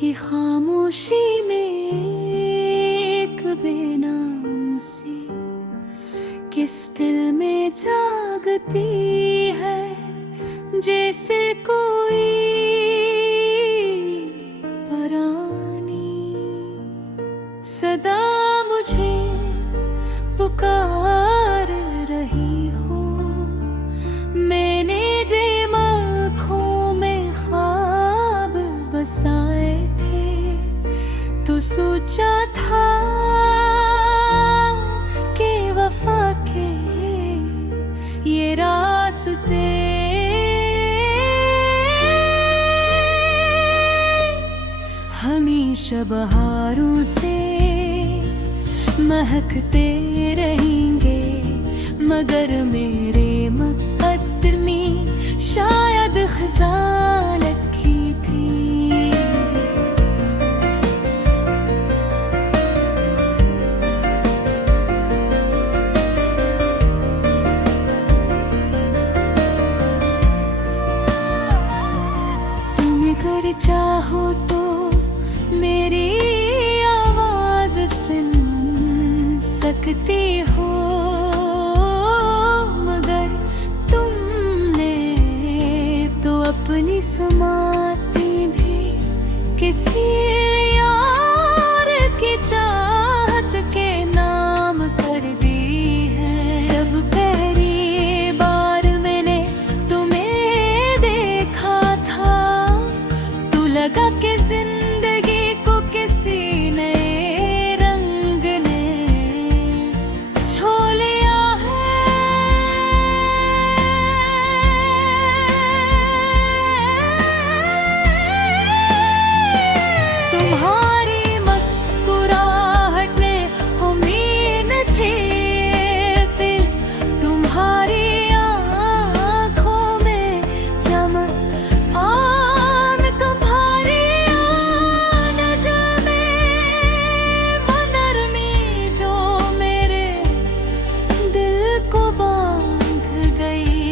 कि खामोशी में एक बेनाम सी किस दिल में जागती है, जैसे कोई परानी सदा मुझे पुकार रही हो। मैंने जेब आँखों में ख्वाब बसाए थे, तो सोचा था कि वफा के ये रास्ते हमेशा बहारों से महकते रहेंगे, मगर मेरे मुकद्दर में शायद खज़ां लगी थी। तुम अगर चाहो तो मेरी आवाज सुन सकती हो, मगर तुमने तो अपनी समाती भी किसी यार की चाहत के नाम कर दी है। जब पहली बार मैंने तुम्हें देखा था, तो लगा कि जिंदगी को किसी नए रंग ने छो लिया है। तुम्हारी मुस्कुराहट में उम्मीद थी, फिर तुम्हारी आँखों में चमक आन का भारी नज़र में मनरमी जो मेरे दिल को बांध गई।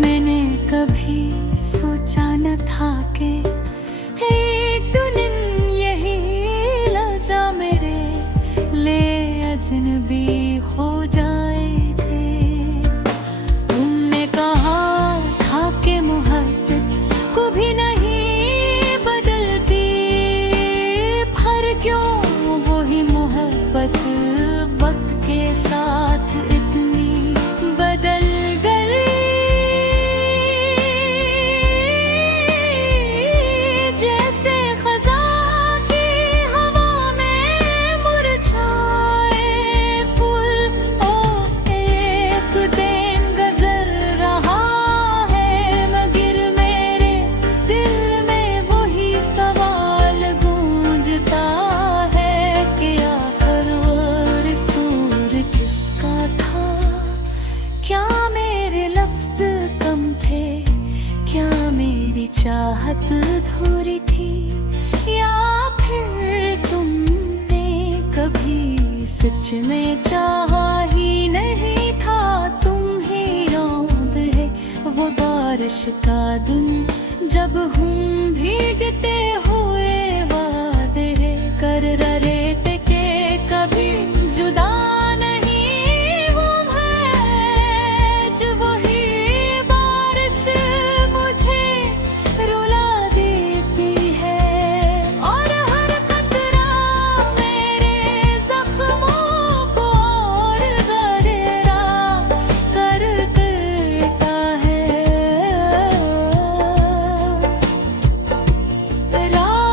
मैंने कभी सोचा न था कि एक दिन यही लफ्ज़ मेरे लिए अजनबी हो जाए थे। तुमने कहा था कि मोहब्बत को भी नहीं बदलती, पर क्यों वही मोहब्बत वक्त के साथ इतनी बदल गई। जैसे खज़ां की हवा में मुरझाए फूल, ओ एक दिन गुज़र रहा है, मगर मेरे दिल में वही सवाल गूंजता है कि आखिर वो रसूल किसका था। क्या मेरे लफ्ज़ कम थे, क्या मेरी चाहत अधूरी थी, या फिर तुमने कभी सच में चाहा ही नहीं था। तुम ही याद है वो बारिश का दिन, जब हम भीगते हुए वादे कर रहे थे कि कभी जुदा नहीं हम हैं। जो वही बारिश मुझे रुला देती है, और हर कतरा मेरे जख्मों को और गहरा कर देता है। रात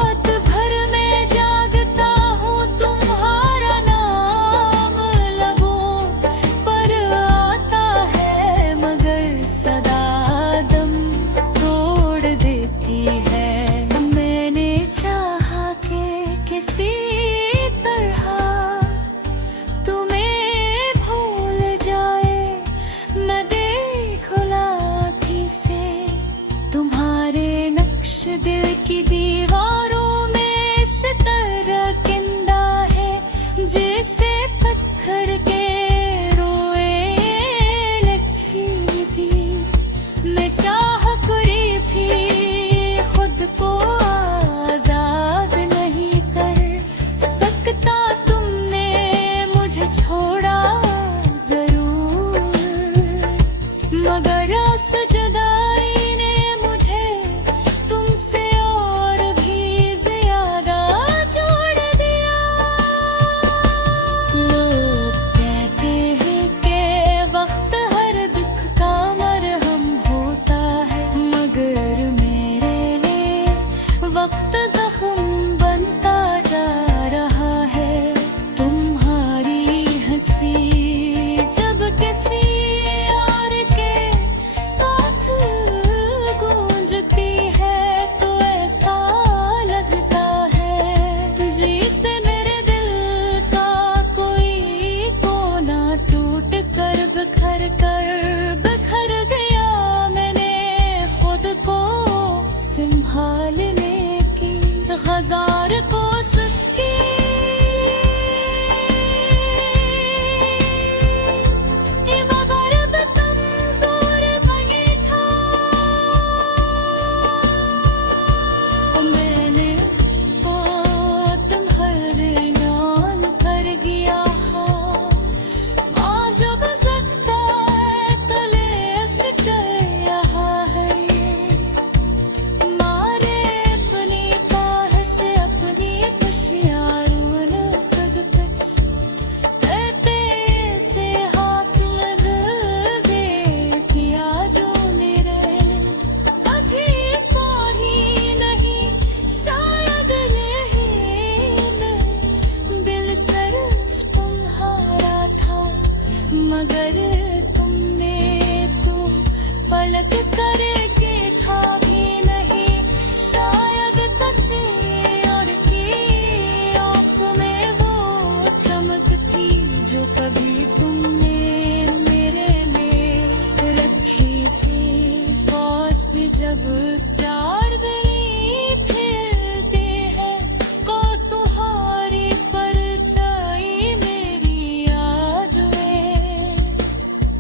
जब चार दिली फिरते हैं को तुम्हारी परछाई मेरी याद में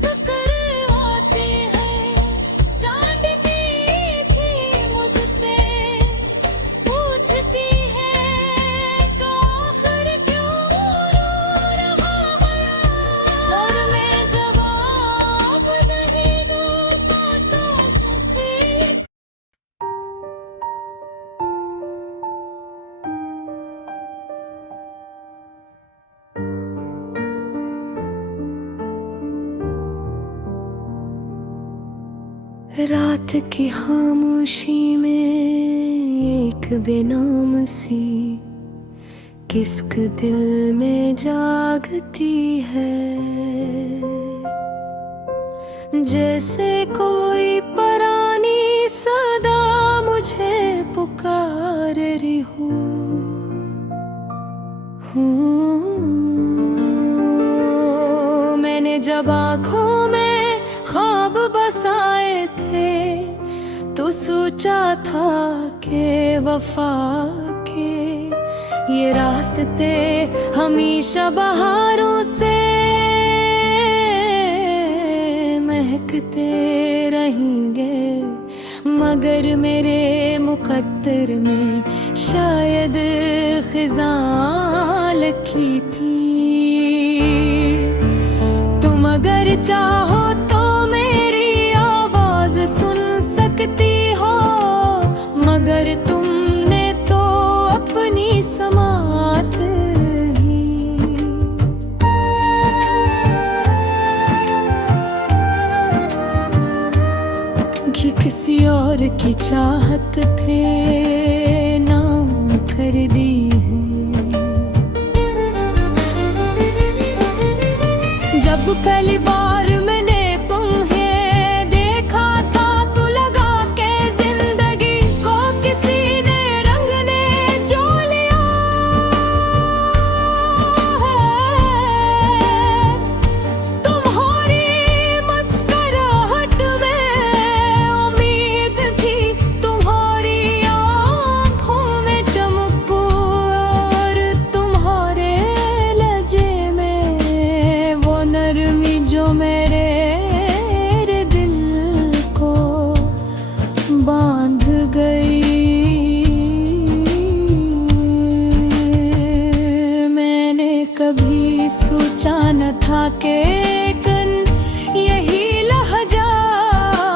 टकराती है चांदनी भी मुझसे पूछती है कि आखिर क्यों रो रहा है और मैं जवाब नहीं दे पाता फिर। रात की खामोशी में एक बेनाम सी किस्क दिल में जागती है, जैसे कोई परानी सदा मुझे पुकार रही हो। मैंने जब आँखों में ख्वाब बसाए थे तो सोचा था कि वफा के ये रास्ते हमेशा बहारों से महकते रहेंगे, मगर मेरे मुकद्दर में शायद खिज़ां लिखी थी। तुम अगर चाहो तो मेरी आवाज सुन सकती हो, मगर तुमने तो अपनी समात ही। कि किसी और की चाहत पे नाम कर दी है। जब पहली बार मैंने तुम्हें देखा था तो लगा के जिंदगी को किसी ने रंग ने जो लिया है। तुम्हारी मुस्कुराहट में उम्मीद थी, तुम्हारी आँखों में चमक और तुम्हारे लहजे में वो नरमी जो मेरे दिल को बांध गई। मैंने कभी सोचा न था कि यही लहजा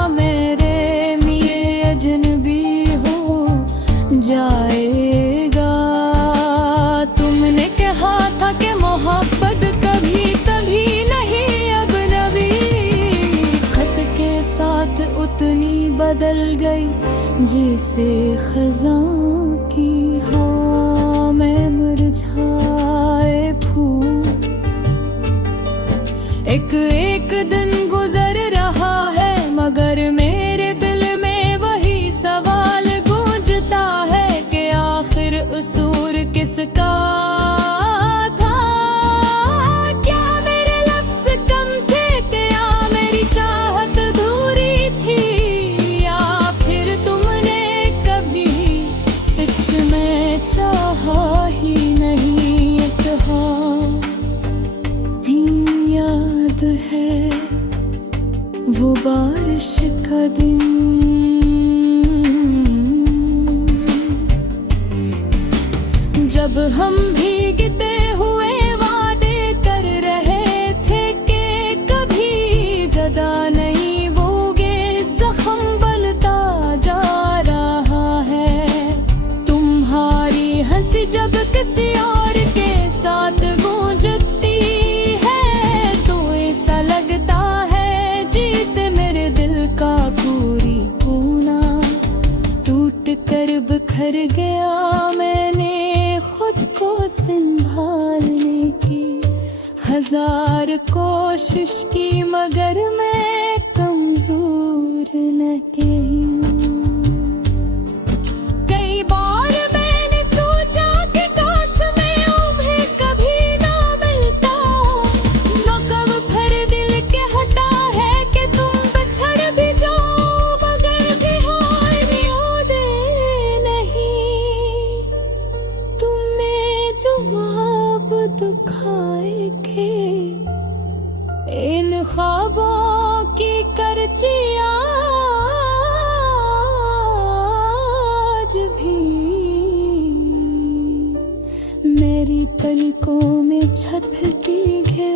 मेरे मिये अजनबी हो जाएगा। तुमने कहा था कि मोहब्बत कभी कभी नहीं अब नबी, खत के साथ उतनी बदल गई जिसे खज़ां की हवा में मुरझाए फूल। एक एक दिन गुजर रहा है मगर मेरे दिल में वही सवाल गूंजता है कि आखिर कसूर किसका था। क्या मेरे लफ्ज़ कम थे कि या मेरी चाहत अधूरी थी, या फिर तुमने कभी सच में चाहा ही नहीं। ये कहा याद है वो बारिश का दिन, जब हम भीगते हुए वादे कर रहे थे कि कभी जदा नहीं होगे, जख्म बनता जा रहा है। तुम्हारी हंसी जब किसी और के साथ गूंजती है तो ऐसा लगता है जिसे मेरे दिल का पूरी होना टूट कर बिखर गया। मैंने खुद को संभालने की हजार कोशिश की मगर मैं कमजोर न कहीं। कई बार मैंने सोचा कि काश मैं उन्हें कभी ना मिलता, नकब भर दिल के हटा है कि तुम बिछड़ भी जाओ मगर भी हार छत भीगे।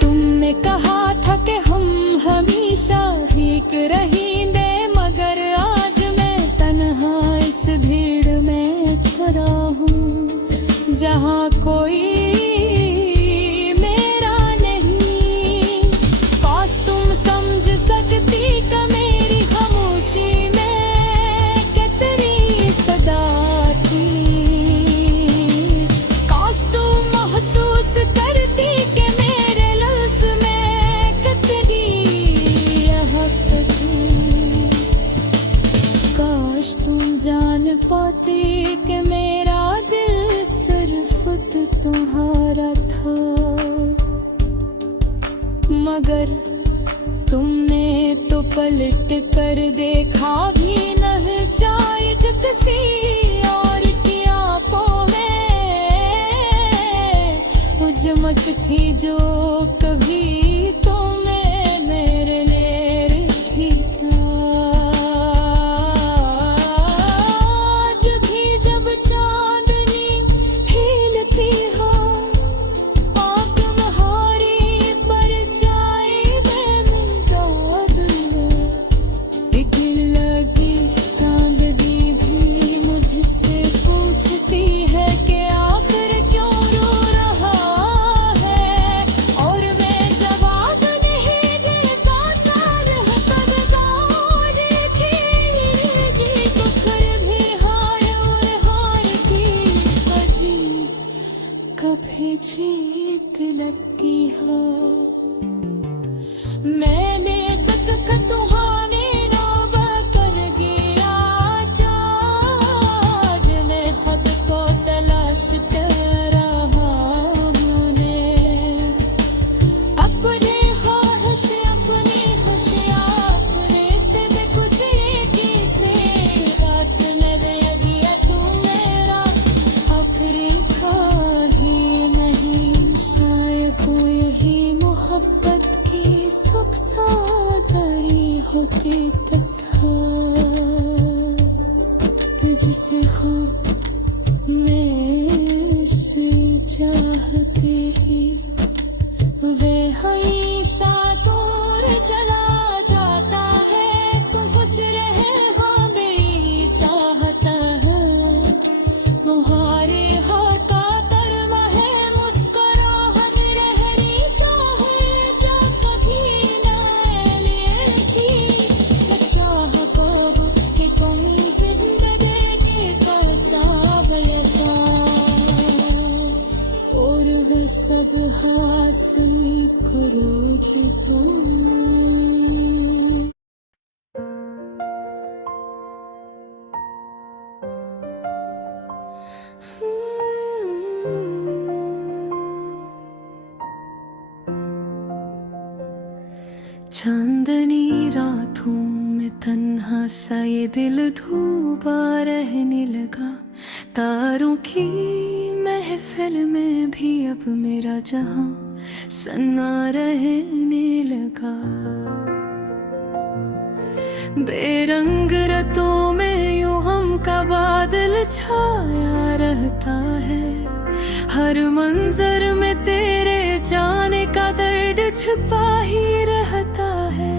तुमने कहा था कि हम हमेशा भीग रहेंगे, मगर आज मैं तन्हा इस भीड़ में खड़ा हूँ, जहाँ कोई मेरा नहीं। काश तुम समझ सकती कि मेरी खामोशी में कितनी सदा थी। काश तुम महसूस करती कि मेरे लफ्ज़ में कितनी आहट थी। काश तुम जान पाते कि मेरा दिल सिर्फ तुम्हारा था, मगर तुमने तो पलट कर देखा भी नहीं, शायद किसी और की आंखों में वो चमक थी जो कभी तुम्हें मेरे लिए रखी था। आज भी जब चांदनी हिलती हो, आँख तुम्हारी पर जाए बेमुमताज़ हो। एक लगी चांदनी भी मुझसे पूछती है कि आखिर क्यों रो रहा है, और मैं जवाब नहीं दे पाता रह कब गाने की जी। तो फिर भी हार और हार की अजीब कभी जीत लगती हो। मैंने तक तुम्हारे नाम कर गया, चाँद में खुद को तलाश कर रहा मैंने। अपने ख्वाहिश अपनी होशियार से गुजरे किसे रात न दे दिया तू मेरा आखिरी ही नहीं। शायद वो यही मोहब्बत की सुख सादरी होती तथा, जिसे हम में से चाहते ही वे हमेशा दूर चला जाता है। तुम खुश रहे हमें चाहता है, तुम्हारे हाथ का तरमा है मुस्कुराहट रहनी चाहे जो कभी ना लिए की। मैं चाहता हूँ कि तुम जिंदगी का चावल पाओ, और वे सब हासिल करो जी तुम। चांदनी रातों में तन्हा सा ये दिल डूबा रहने लगा। तारों की महफिल में भी अब मेरा जहां सन्ना रहने लगा। बेरंग रतों में यूं हम का बादल छाया रहता है। हर मंजर में तेरे जाने का दर्द छुपा ही रहता है।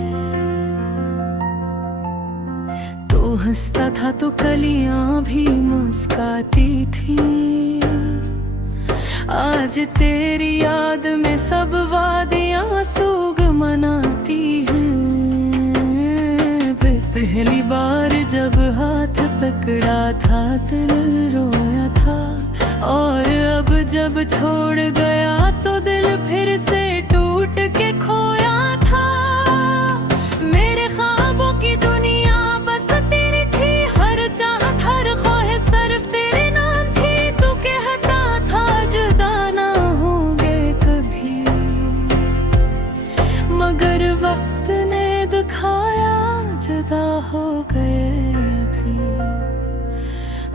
तो हंसता था तो कलियां भी मुस्काती थी। आज तेरी याद में सब वादियां सूग मनाती हैं। वे पहली बार जब हाथ पकड़ा था दिल रोया था, और अब जब छोड़ गया तो दिल फिर से टूट के खोया था। मेरे ख्वाबों की दुनिया बस तेरी थी, हर चाहत हर ख्वाहिश सिर्फ तेरे नाम थी। तू कहता था जुदा ना होंगे कभी, मगर वक्त ने दिखाया जुदा हो गए अभी।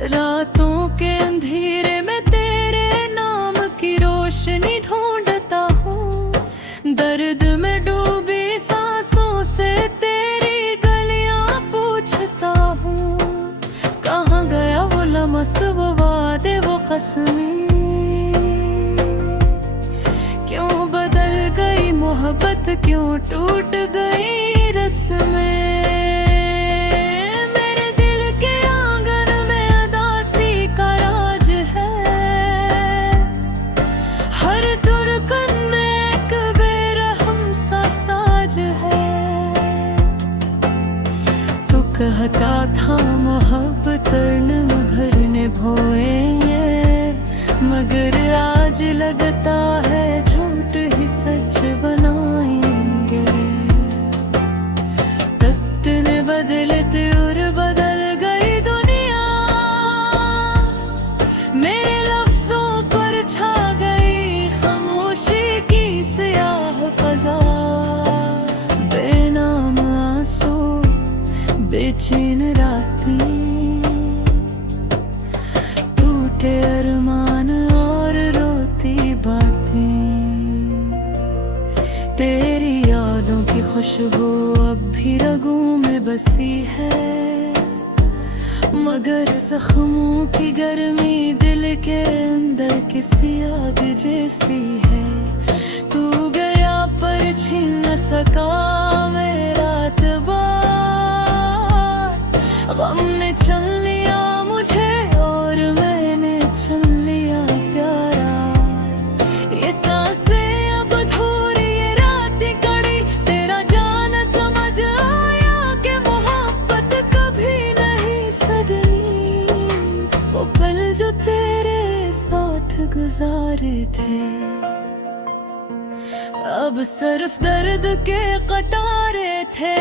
रातों के अंधेरे में तेरे नाम की रोशनी ढूंढता हूँ। दर्द में डूबी सांसों से तेरी गलियां पूछता हूँ। कहाँ गया वो लम्हा वो वादे वो कसम यूं टूट गई रस्में। मेरे दिल के आंगन में उदासी का राज है, हर धड़कन में एक बेरहम सा साज है। तू कहता था मोहब्बत नम भरने भोएंगे, मगर आज लगता है झूठ ही सच बनाएंगे। तख्त ने बदले और बदल गई दुनिया, मेरे लफ्जों पर छा गई खामोशी की स्याह फजा। बेनाम आंसू, बेचैन रातें, टूटे अरमान और रोती बातें। तेरी यादों की खुशबू अब भी रगों में बसी है, मगर जख्मों की गर्मी दिल के अंदर किसी आग जैसी है। तू गया पर छीन न सका मेरा एतबार, गम ने चल लिया मुझे और मैंने चल लिया प्यारा। ये सांसें अब अधूरी, ये रातें कड़ी, तेरा जान समझ आया कि मोहब्बत कभी नहीं सड़नी। वो पल जो तेरे साथ गुजारे थे, अब सिर्फ दर्द के कटारे थे।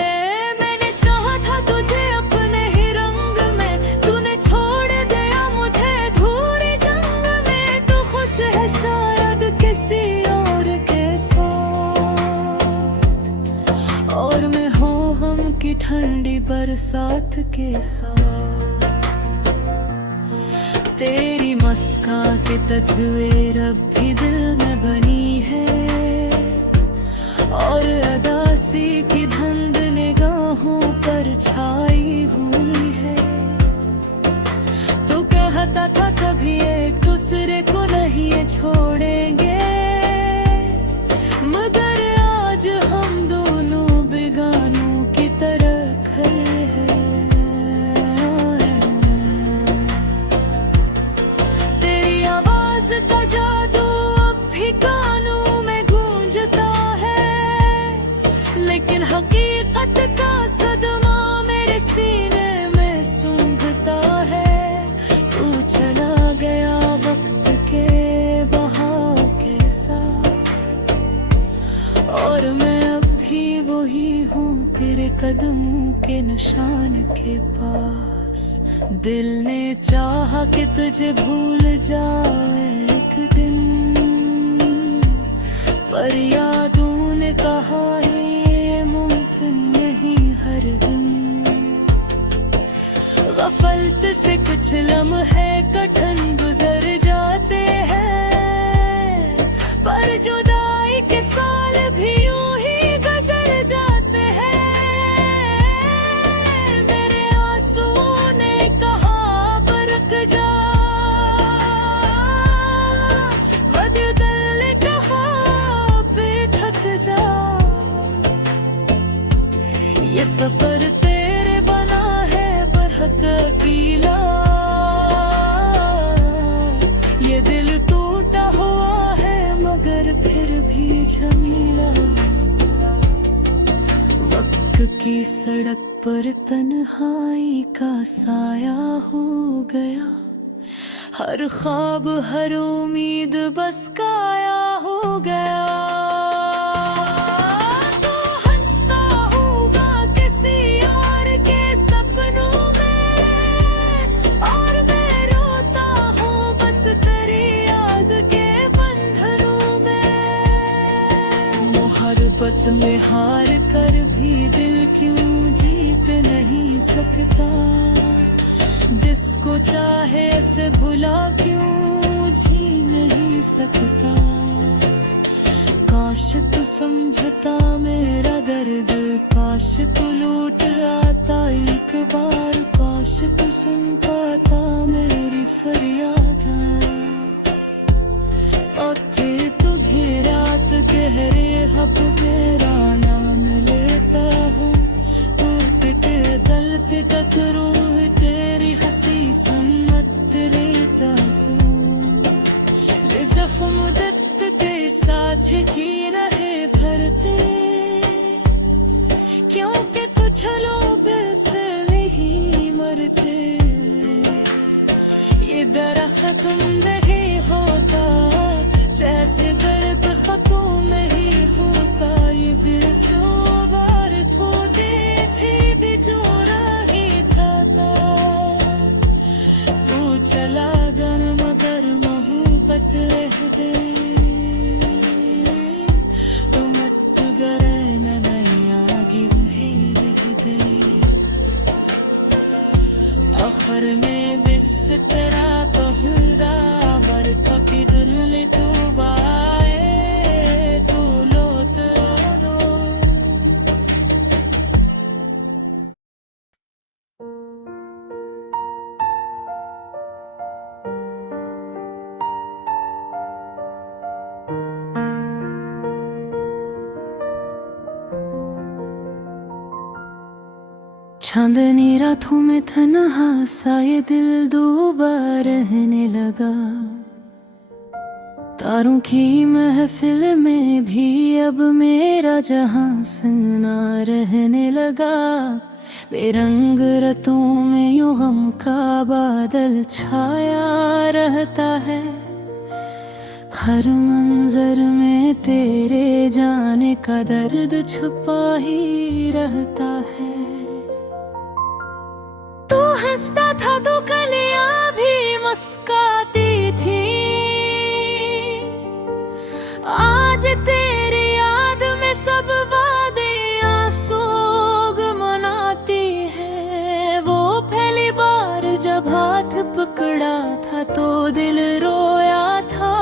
मैंने चाहा था तुझे अपने ही रंग में, तूने छोड़ दिया मुझे धूरी जंग में। तू खुश है शायद किसी और के साथ, और मैं हूँ गम की ठंडी बरसात के साथ। तेरी मुस्कान की तस्वीर अब भी दिल में बनी है, और अदासी की धुंध निगाहों पर छाई हुई है। तो कहता था कभी एक दूसरे को नहीं ये छोड़ेंगे, मगर आज हम दोनों बेगानों की तरह खड़े हैं। तेरी आवाज का जादू अब भी कानों में गूंजता है, लेकिन हकीकत का सदमा मेरे सीने में सूंघता है। तू चला गया वक्त के बहाव के साथ, और मैं अब भी वही हूँ तेरे कदमों के निशान के पास। दिल ने चाहा कि तुझे भूल जाए एक दिन, पर यादों ने कहा ये मुमकिन नहीं हर दिन। गफलत से कुछ लम्हे कठिन गुजर जाते हैं, पर जुदाई के साल भी यूं ही गुजर जाते हैं। मेरे आंसुओं ने कहा बरक जा, बदल कहा बेथक जा। ये सफर तेरे बना है बरहक अकीला, ये दिल टूटा हुआ है मगर फिर भी जमीला। वक्त की सड़क पर तन्हाई का साया हो गया, हर ख्वाब हर उम्मीद बस काया हो गया। तू हंसता होगा किसी और के सपनों में, और मैं रोता हूँ बस तेरी याद के बंधनों में। मोहब्बत में हार कर भी दिल क्यों जीत नहीं सकता, जिसको चाहे से भुला क्यों जी नहीं सकता। काश तू समझता मेरा दर्द, काश तू लूट आता एक बार, काश तू सुन पाता मेरी फरियाद। और तू घेरात गहरे हप गहराना बोलते तक रूह तेरी हंसी सुन्नत लेता हूँ। जख्म दत्ते साथ की रहे भरते, क्योंकि कुछ लोग से नहीं मरते। ये दरख्त नहीं होता जैसे दर्द खतों में ही होता। ये बेसुवार होते थे भी जो राही था। तू चला गन मगर मोहब्बत रह दे। तू मत गरे नैया गिर ही रह दे। आखिर में बिस्तरा पहुरा बरत की दिल ने तू बाए तू लोत रो। चांदनी रातों में तन्हा सा ये दिल डूबा रहने लगा। तारों की महफिल में भी अब मेरा जहां सन्ना रहने लगा। बेरंग रतों में यूं गम का बादल छाया रहता है। हर मंजर में तेरे जाने का दर्द छुपा ही रहता है। तू हंसता था तो कलियां भी मुस्काती थी। आज तेरी याद में सब वादियां सोग मनाती है। वो पहली बार जब हाथ पकड़ा था तो दिल रोया था।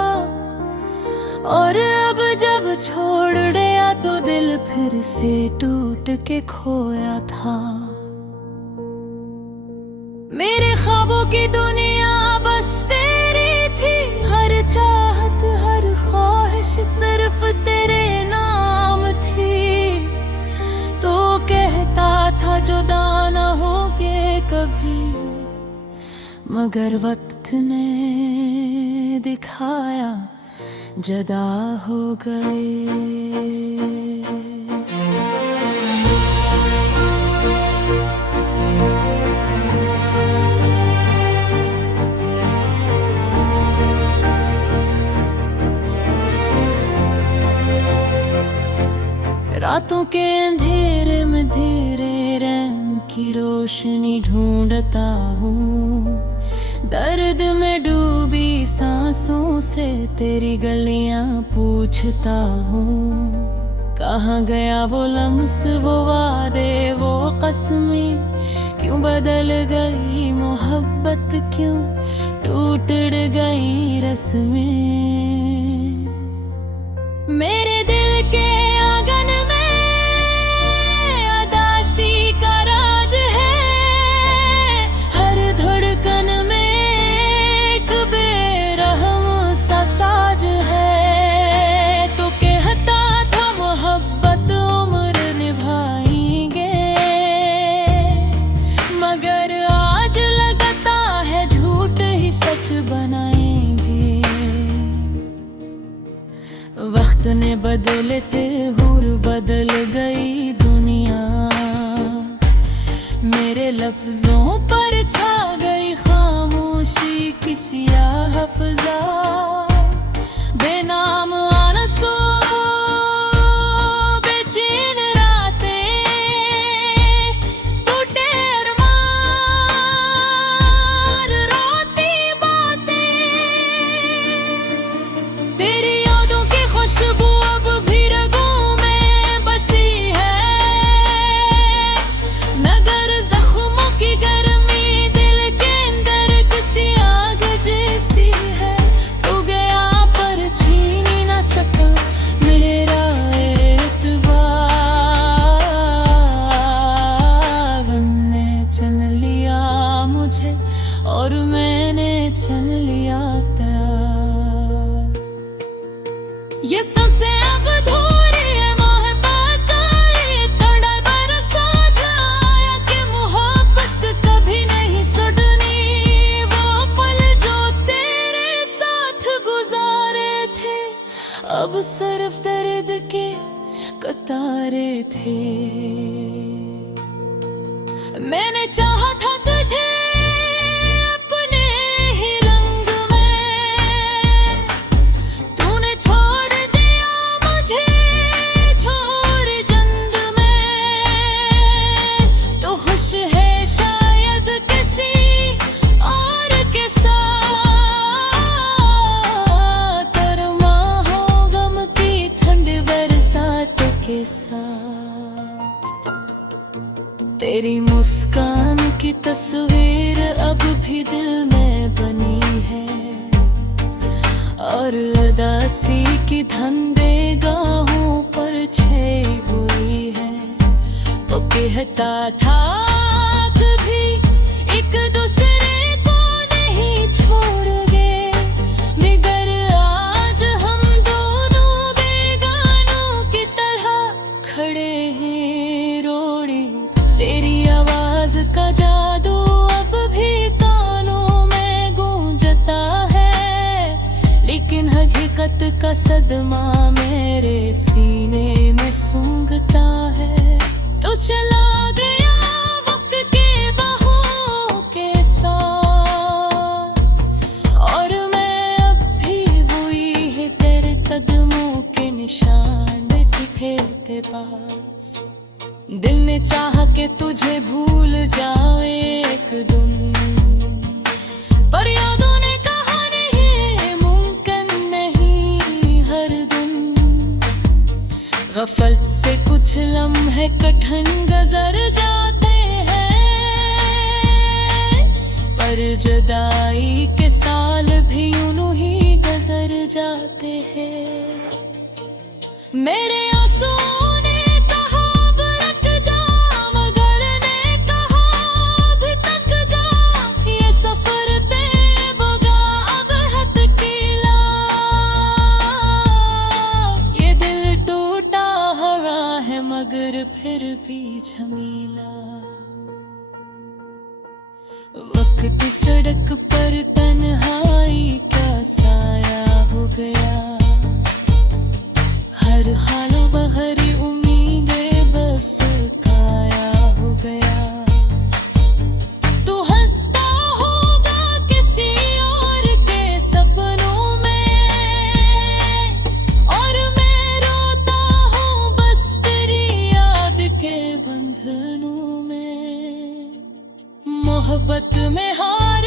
और अब जब छोड़ गया तो दिल फिर से टूट के खोया था। मेरे ख्वाबों की दुनिया बस तेरी थी। हर चाहत हर ख्वाहिश सिर्फ तेरे नाम थी। तो कहता था जुदा न होगे कभी, मगर वक्त ने दिखाया जुदा हो गए। रातों के अंधेरे में धीरे रैम की रोशनी ढूंढता हूँ। दर्द में डूबी सांसों से तेरी गलियां पूछता हूँ। कहाँ गया वो लम्स वो वादे वो कसमें। क्यों बदल गई मोहब्बत क्यों टूट गई रस्में। मेरे दिल के आंगन में अदासी का राज है। हर धड़कन में एक बेरहम सा साज है। तो कहता था मोहब्बत उम्र निभाएंगे, मगर आज लगता है झूठ ही सच बनाएंगे। वक्त ने बदलते हुर बदल गई दुनिया। मेरे लफ्जों पर छा गई खामोशी की सियाह हफ्जा। बेनाम आनसो बेचैन रातें टूटे अरमान रोती बातें। तेरी यादों की खुशबू अब भी रगों में बसी है। नगर जख्मों की गर्मी दिल के अंदर किसी आग जैसी है। तू गया पर छीन ही न सका मेरा एतबार। हमने चन लिया मुझे और मैंने चन लिया प्यार। ये सांसें अब अधूरी है मोहब्बत का ये तड़ा बरसा जाया कि मोहब्बत थे। मैंने चाहा था तुझे अपने ही रंग में, तूने छोड़ दिया मुझे छोर जंग में। तो खुश है शायद किसी और के साथ, रमा हो गम की ठंड बरसात के साथ। तेरी मुस्कान की तस्वीर अब भी दिल में बनी है, और उदासी की धंधे गाहों पर छाई हुई है। वो कहता था कभी एक दूसरे को नहीं छोड़ोगे, मगर आज हम दोनों बेगानों की तरह खड़े हैं रोड़े। तेरी आवाज का जादू अब भी कानों में गूंजता है, लेकिन हकीकत का सदमा मेरे सीने में सूंघता है। तू चला गया वक्त के बाहों के साथ, और मैं अब भी हुई है तेरे कदमों के निशान बिखेरते पास। दिल ने चाहा कि तुझे भूल जाए एक दिन, पर यादों ने कहा नहीं, मुमकिन नहीं हर दिन। गफलत से कुछ लम्हे कठिन गुजर जाते हैं, पर जुदाई के साल भी यूं ही गुजर जाते हैं। मेरे आंसुओं ने कहा अब रुक जा, मगर ने कहा अभी तक जा। ये सफर तेरे बगा अब है तकीला, ये दिल टूटा हुआ है मगर फिर भी झमेला। वक्त सड़क पर तन्हाई का साया हो गया, हर हालों बहरी उम्मीदें बस काया हो गया। तू हंसता होगा किसी और के सपनों में, और मैं रोता हूँ बस तेरी याद के बंधनों में। मोहब्बत में हार